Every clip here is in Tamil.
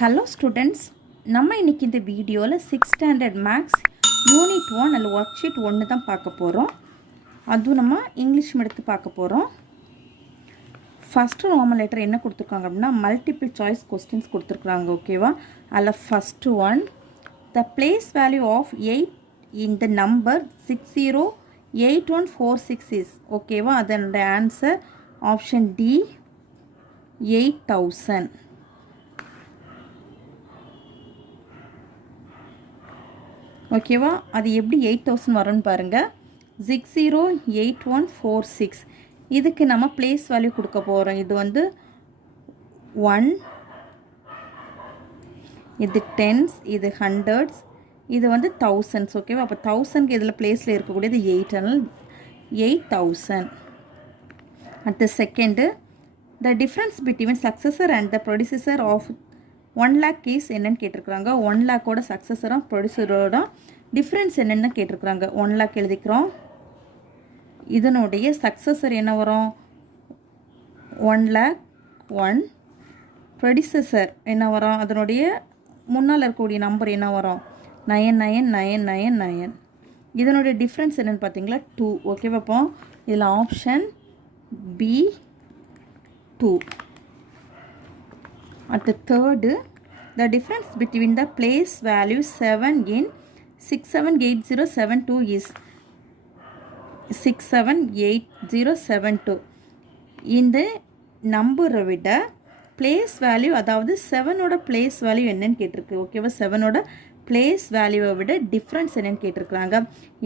ஹலோ ஸ்டூடெண்ட்ஸ், நம்ம இன்றைக்கி இந்த வீடியோவில் 6th ஸ்டாண்டர்ட் மேக்ஸ் யூனிட் 1 அல்ல ஒர்க் ஷீட் 1 தான் பார்க்க போகிறோம். அதுவும் நம்ம இங்கிலீஷ் எடுத்து பார்க்க போகிறோம். ஃபஸ்ட்டு ரோமன் லெட்டர் என்ன கொடுத்துருக்காங்க அப்படின்னா மல்டிபிள் சாய்ஸ் கொஸ்டின்ஸ் கொடுத்துருக்குறாங்க. ஓகேவா? அதில் first one, the place value of 8 in the number 608146 is. ஓகேவா? அதனுடைய ஆன்சர் ஆப்ஷன் டி 8000. ஓகேவா? அது எப்படி 8000 வரும்னு பாருங்கள். 608146 இதுக்கு நம்ம பிளேஸ் வேல்யூ கொடுக்க போகிறோம். இது வந்து 1, இது 10s, இது 100s, இது வந்து 1000s. ஓகேவா? அப்போ 1000க்கு இதில் பிளேஸில் இருக்கக்கூடியது 8, அதனால் 8000. அடுத்த second, the difference between successor and the producer of 1 lakh கேஸ் என்னன்னு கேட்டிருக்கிறாங்க. 1 lakhோட சக்ஸஸராக ப்ரொடியூசரோட டிஃப்ரென்ஸ் என்னென்னு கேட்டிருக்கிறாங்க. 1 lakh எழுதிக்கிறோம். இதனுடைய சக்ஸஸர் என்ன வரும்? 1 lakh 1. ப்ரொடியூசர் என்ன வரும்? அதனுடைய முன்னால் இருக்கக்கூடிய நம்பர் என்ன வரும்? 99999. இதனுடைய டிஃப்ரென்ஸ் என்னென்னு பார்த்தீங்களா? 2. ஓகேவா? அப்போ இதில் option B 2. At the third, the difference between the place value 7 in 678072 is 678072. இந்த நம்பரை விட பிளேஸ் வேல்யூ, அதாவது 7ஓட பிளேஸ் வேல்யூ என்னன்னு கேட்டிருக்கு. ஓகேவா? 7ஓட பிளேஸ் வேல்யூவை விட டிஃப்ரென்ஸ் என்னன்னு கேட்டிருக்கிறாங்க.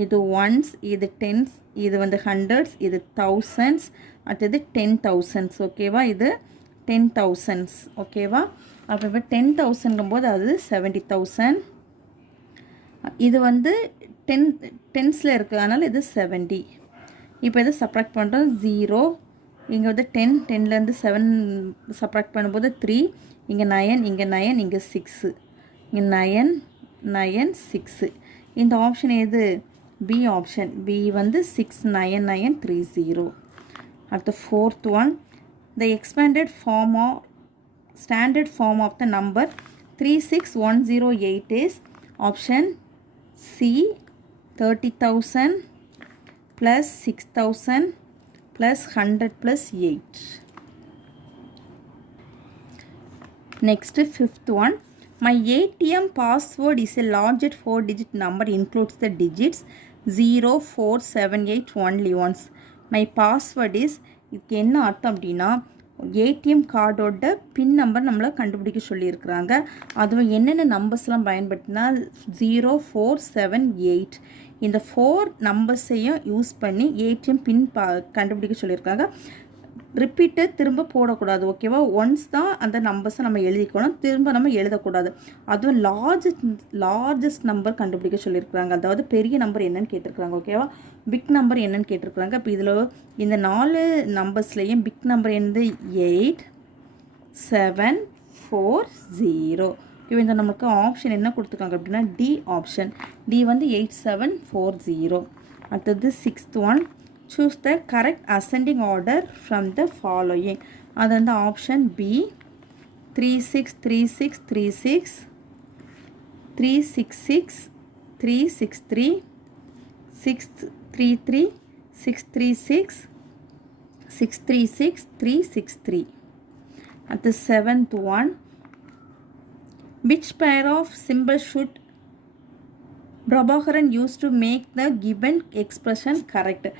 இது 1s, இது 10s, இது வந்து 100s, இது 1000s, அடுத்தது 10,000s. ஓகேவா? இது 10,000s. ஓகேவா? அப்போ இப்போ 10,000ங்கும் போது அது 70,000. இது வந்து 10s இருக்குது, அதனால் இது 70. இப்போ இதை சப்ராக்ட் பண்ணுறோம். 0, இங்கே வந்து 10, 10லேருந்து 7 சப்ராக்ட் பண்ணும்போது 3, இங்கே 9, இங்கே 9, இங்கே 6, இங்கே 9, 9, 6. இந்த ஆப்ஷன் எது? B option. பி வந்து 69930. அடுத்த fourth one, the expanded form or standard form of the number 36108 is option C 30,000 plus 6,000 plus 100 plus 8. Next, fifth one, my ATM password is a largest 4-digit number, includes the digits 0, 4, 7, 8 only once. My password is, இதுக்கு என்ன அர்த்தம் அப்படின்னா ஏடிஎம் கார்டோட பின் நம்பர் நம்மளை கண்டுபிடிக்க சொல்லியிருக்கிறாங்க. அதுவும் என்னென்ன நம்பர்ஸ்லாம் பயன்படுத்தினா 0, 4, 7, 8 இந்த 4 நம்பர்ஸையும் யூஸ் பண்ணி ஏடிஎம் பின் கண்டுபிடிக்க சொல்லியிருக்காங்க. ரிப்பீட்டு திரும்ப போடக்கூடாது. ஓகேவா? ஒன்ஸ் தான் அந்த நம்பர்ஸை நம்ம எழுதிக்கணும், திரும்ப நம்ம எழுதக்கூடாது. அதுவும் லார்ஜஸ்ட் நம்பர் கண்டுபிடிக்க சொல்லியிருக்கிறாங்க. அதாவது பெரிய நம்பர் என்னன்னு கேட்டிருக்கிறாங்க. ஓகேவா? பிக் நம்பர் என்னன்னு கேட்டிருக்கிறாங்க. இப்போ இதில் இந்த 4 நம்பர்ஸ்லேயும் பிக் நம்பர் என்னது? 8740. ஓகே, இந்த நமக்கு ஆப்ஷன் என்ன கொடுத்துருக்காங்க அப்படின்னா டி ஆப்ஷன். டி வந்து 8740. அடுத்தது 6th one, choose the correct ascending order from the following. அது வந்து option B 363636, 366, 363, 633, 636, 636, 363. At the 7th one, which pair of symbols should Prabhakaran use to make the given expression correct?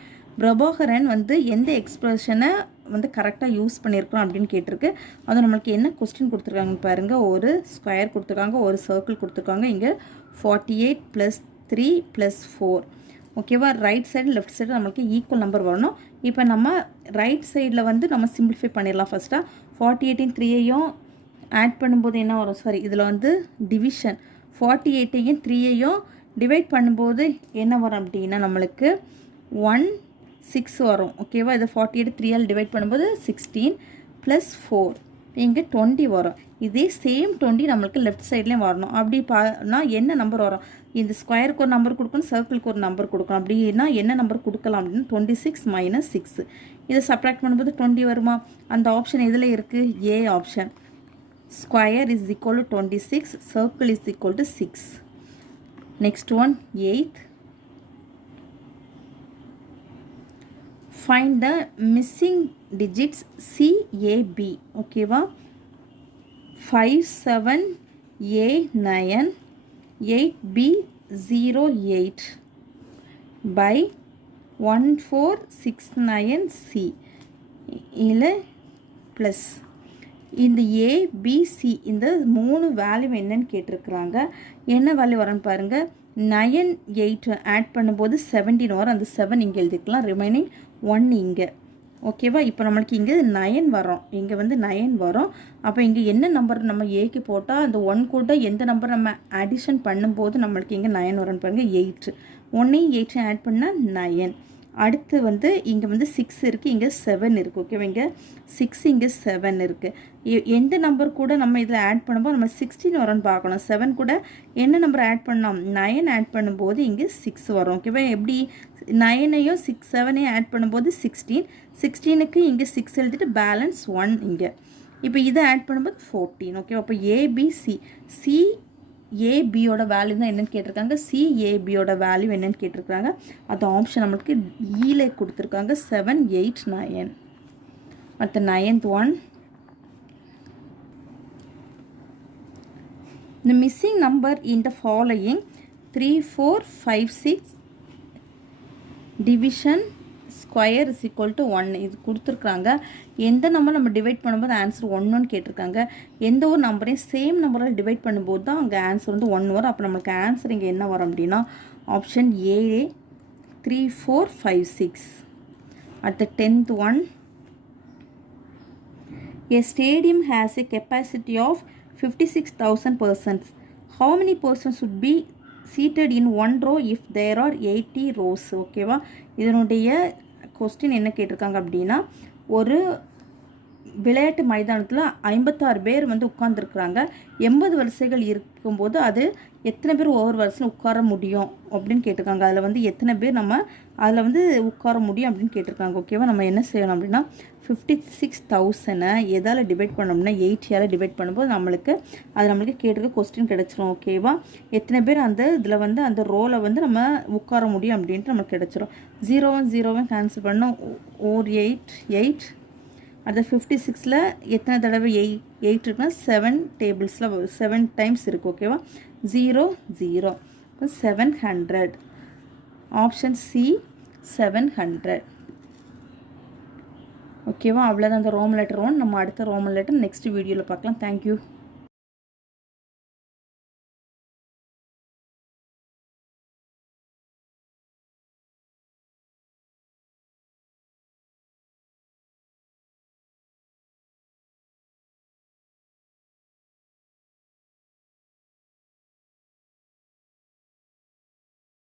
Prabhakaran வந்து எந்த எக்ஸ்பிரஷனை வந்து கரெக்டாக யூஸ் பண்ணியிருக்கிறோம் அப்படின்னு கேட்டிருக்கு. அது நம்மளுக்கு என்ன கொஸ்டின் கொடுத்துருக்காங்க பாருங்கள். ஒரு ஸ்கொயர் கொடுத்துருக்காங்க, ஒரு சர்க்கிள் கொடுத்துருக்காங்க. இங்கே 48 + 3 + 4. ஓகேவா? ரைட் சைடு லெஃப்ட் சைடு நம்மளுக்கு ஈக்குவல் நம்பர் வரணும். இப்போ நம்ம ரைட் சைடில் வந்து நம்ம சிம்பிளிஃபை பண்ணிடலாம். ஃபஸ்ட்டாக 48 3ஐயும் ஆட் பண்ணும்போது என்ன வரும்? சாரி, இதில் வந்து டிவிஷன் 48ஐயும் 3ஐயும் டிவைட் பண்ணும்போது என்ன வரும் அப்படின்னா நம்மளுக்கு 16 வரும். ஓகேவா? இது 48 3ஆல் டிவைட் பண்ணும்போது 16 + 4, இங்கே 20 வரும். இதே சேம் 20 நம்மளுக்கு லெஃப்ட் சைட்லேயும் வரணும். அப்படி என்ன நம்பர் வரும்? இந்த ஸ்கொயருக்கு ஒரு நம்பர் கொடுக்கணும், சர்க்கிளுக்கு ஒரு நம்பர் கொடுக்கணும். அப்படின்னா என்ன நம்பர் கொடுக்கலாம் அப்படின்னா 26 - 6. இதை சப்ராக்ட் பண்ணும்போது 20 வருமா? அந்த ஆப்ஷன் எதில் இருக்குது? A option. square is equal to 26, circle is equal to 6. Next one, 8th. Find the missing digits CAB. Okay va? 5 7 A 9 8 B 0 8 by 1 4 6 9 C இல்ல ப்ளஸ் இந்த ABC இந்த 3 வேல்யூ என்னன்னு கேட்டிருக்கிறாங்க. என்ன வேல்யூ வரும்னு பாருங்க. 9 8 ஆட் பண்ணும்போது 17 வரும். அந்த 7 இங்கே எழுதிக்கலாம். ரிமைனிங் 1 இங்கே. ஓகேவா? இப்போ நம்மளுக்கு இங்கே 9 வரும். இங்கே வந்து 9 வரும். அப்போ இங்கே என்ன நம்பர் நம்ம ஏக்கு போட்டால் அந்த 1 கூட எந்த நம்பர் நம்ம அடிஷன் பண்ணும்போது நம்மளுக்கு இங்கே 9 வரும்னு பாருங்கள். 8 1 8 ஆட் பண்ணால் 9. அடுத்து வந்து இங்கே வந்து 6 இருக்குது, இங்கே 7 இருக்குது. ஓகேவா? இங்கே 6 இங்கே 7 இருக்குது. எந்த நம்பர் கூட நம்ம இதில் ஆட் பண்ணும்போது நம்ம 16 வரும்னு பார்க்கணும். 7 கூட என்ன நம்பர் ஆட் பண்ணோம்? 9 ஆட் பண்ணும்போது இங்கே 6 வரும். ஓகேவா? எப்படி 9ஐயும் 7ஐயும் ஆட் பண்ணும்போது 16, 16க்கு இங்கே 6 எழுதிட்டு பேலன்ஸ் 1 இங்கே. இப்போ இதை ஆட் பண்ணும்போது 14. ஓகேவா? அப்போ ஏபிசி CABயோட வேல்யூ தான் என்னென்னு கேட்டிருக்காங்க. CABயோட வேல்யூ என்னென்னு கேட்டிருக்காங்க. அது ஆப்ஷன் நம்மளுக்கு ஈலே கொடுத்துருக்காங்க. 7 8 9. அடுத்த 9th one. The missing number in the following 3 4 5 6 division square is equal to 1 இது கொடுத்துருக்குறாங்க. எந்த நம்பர் நம்ம டிவைட் பண்ணும்போது ஆன்சர் 1 கேட்டிருக்காங்க. எந்த ஒரு நம்பரையும் சேம் நம்பரால் டிவைட் பண்ணும்போது தான் அங்கே ஆன்சர் வந்து 1 வரும். அப்போ நம்மளுக்கு ஆன்சர் இங்கே என்ன வரும் அப்படின்னா ஆப்ஷன் ஏ 3 4 5 6. அடுத்த 10th one. A stadium has a capacity of 56,000 persons. How many persons should be seated in one row if there are 80 rows? ஓகேவா? இதனுடைய கொஸ்டின் என்ன கேட்டிருக்காங்க அப்படின்னா, ஒரு விளையாட்டு மைதானத்தில் 56 பேர் வந்து உட்கார்ந்துருக்குறாங்க. 80 வரிசைகள் இருக்கும்போது அது எத்தனை பேர் ஒவ்வொரு வரிசையில் உட்கார முடியும் அப்படின்னு கேட்டிருக்காங்க. அதில் வந்து எத்தனை பேர் நம்ம அதில் வந்து உட்கார முடியும் அப்படின்னு கேட்டிருக்காங்க. ஓகேவா? நம்ம என்ன செய்யணும் அப்படின்னா 56,000 எதால் டிவைட் பண்ணோம்னா 80யால் டிவைட் பண்ணும்போது நம்மளுக்கு கேட்டிருக்க கொஸ்டின் கிடச்சிரும். ஓகேவா? எத்தனை பேர் அந்த இதில் வந்து அந்த ரோவில் வந்து நம்ம உட்கார முடியும் அப்படின்ட்டு நமக்கு கிடச்சிரும். 0 கேன்சல் பண்ணோம். 8 8. அது 56ல் எத்தனை தடவை 8 இருக்குன்னா 7 டேபிள்ஸில் 7 டைம்ஸ் இருக்குது. ஓகேவா? 0 0 700. Option C 700. ஓகேவா? அவ்வளோதான் அந்த ரோமன் லெட்டர் 1. நம்ம அடுத்த ரோமன் லெட்டர் நெக்ஸ்ட் வீடியோவில் பார்க்கலாம். தேங்க்யூ.